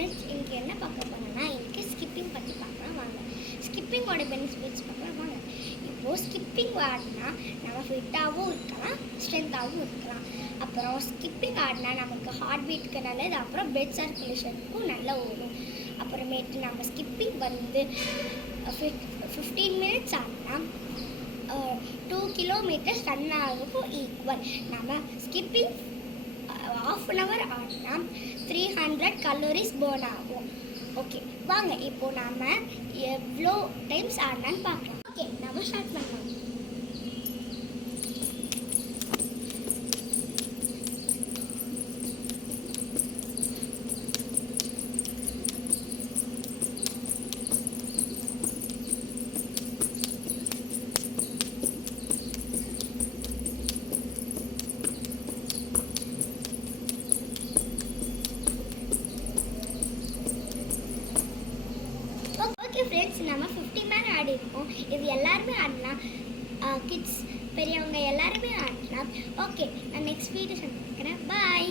Friends, இன்றைக்கி என்ன பார்க்க போகிறோன்னா இன்றைக்கி ஸ்கிப்பிங் பற்றி பார்க்கலாம் வாங்க. ஸ்கிப்பிங்கோட பெனிஃபிட்ஸ் பார்க்கலாம் வாங்க. இப்போது ஸ்கிப்பிங் ஆடினா நம்ம ஃபிட்டாகவும் இருக்கலாம், ஸ்ட்ரென்த்தாகவும் இருக்கலாம். அப்புறம் ஸ்கிப்பிங் ஆடினா நமக்கு ஹார்ட் பீட்டுக்கு நல்லது, அப்புறம் பிளட் சர்க்குலேஷனுக்கும் நல்லா ஓடும். அப்புறமேட்டு நம்ம ஸ்கிப்பிங் 15 மினிட்ஸ் ஆடினா 2 கிலோமீட்டர்ஸ் ரன் ஆகுக்கும் ஈக்குவல். நம்ம ஸ்கிப்பிங் ½ an hour ஆடினா 300 கலோரிஸ் பர்ன் ஆகும். ஓகே வாங்க, இப்போது நாம் எவ்வளோ டைம்ஸ் ஆடினான்னு பார்க்கலாம். ஓகே, நம்ம ஸ்டார்ட் பண்ணலாம். ஓகே ஃப்ரெண்ட்ஸ், நம்ம 50 மேலே ஆடி இருக்கோம். இது எல்லாருமே ஆடலாம், கிட்ஸ் பெரியவங்க எல்லாருமே ஆடலாம். ஓகே, நான் நெக்ஸ்ட் வீடியோ சந்திக்கிறேன். பாய்.